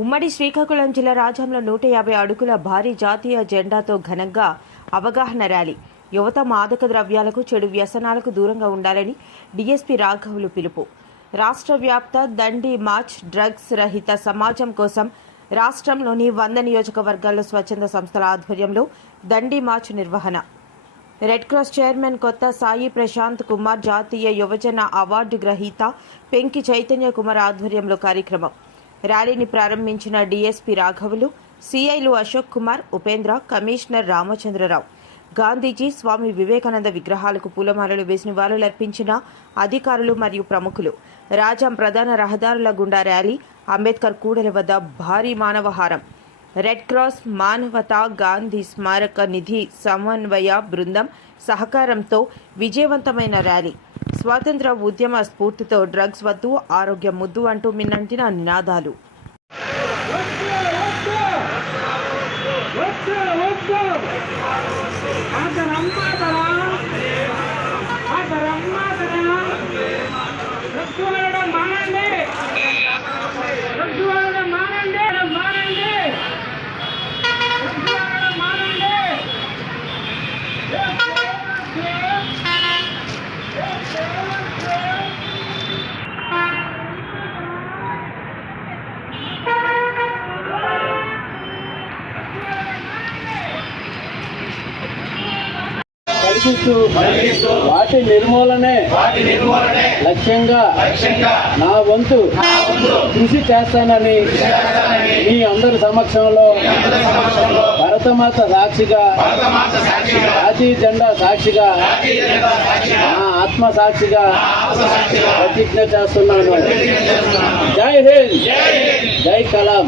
ఉమ్మడి శ్రీకాకుళం జిల్లా రాజంలో 150 అడుగుల భారీ జాతీయ జెండాతో ఘనంగా అవగాహన ర్యాలీ. యువత మాదక ద్రవ్యాలకు, చెడు వ్యసనాలకు దూరంగా ఉండాలని డీఎస్పీ రాఘవులు పిలుపు. రాష్ట్ర వ్యాప్త దండి మార్చ్ డ్రగ్స్ రహిత సమాజం కోసం రాష్ట్రంలోని 100 నియోజకవర్గాల్లో స్వచ్ఛంద సంస్థల ఆధ్వర్యంలో దండి మార్చ్ నిర్వహణ. రెడ్ క్రాస్ చైర్మన్ కొత్త సాయి ప్రశాంత్ కుమార్, జాతీయ యువజన అవార్డు గ్రహీత పెంకి చైతన్య కుమార్ ఆధ్వర్యంలో కార్యక్రమం. ర్యాలీని ప్రారంభించిన డీఎస్పీ రాఘవులు, సిఐలు అశోక్ కుమార్, ఉపేంద్ర, కమిషనర్ రామచంద్రరావు, గాంధీజీ, స్వామి వివేకానంద విగ్రహాలకు పూలమాలలు వేసి నివాళులర్పించిన అధికారులు మరియు ప్రముఖులు. రాజాం ప్రధాన రహదారుల గుండా ర్యాలీ, అంబేద్కర్ కూడలి వద్ద భారీ మానవహారం. రెడ్ క్రాస్, మానవతా, గాంధీ స్మారక నిధి సమన్వయ బృందం సహకారంతో విజయవంతమైన ర్యాలీ. స్వాతంత్ర ఉద్యమ స్ఫూర్తితో డ్రగ్స్ వద్దు, ఆరోగ్యం ముద్దు అంటూ మిన్నంటిన నినాదాలు. వాటి నిర్మూలనే లక్ష్యంగా నా వంతు కృషి చేస్తానని మీ అందరి సమక్షంలో భరతమాత సాక్షిగా, జాతీయ జెండా సాక్షిగా, నా ఆత్మ సాక్షిగా ప్రతిజ్ఞ చేస్తున్నాను. జై హింద్, జై కలాం.